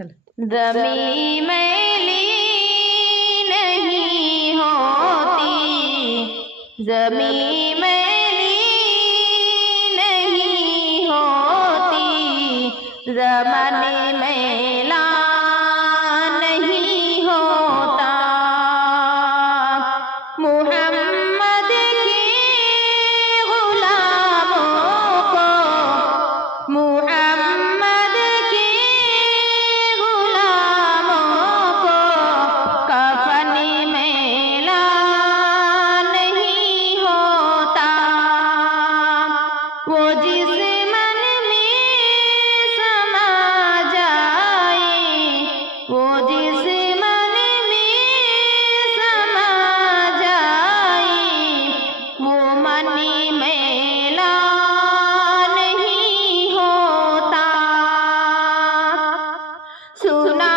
ज़मीं मैली नहीं होती, ज़मीं मैली नहीं होती, ज़माने मैला नहीं होता। मुहम्मद के गुलामों को, मुहम्मद के गुलामों को कफन मैला नहीं होता। वो जिस मन में समा जाए, वो जिस मन में समा जाए, वो मन मैला नहीं होता। सुना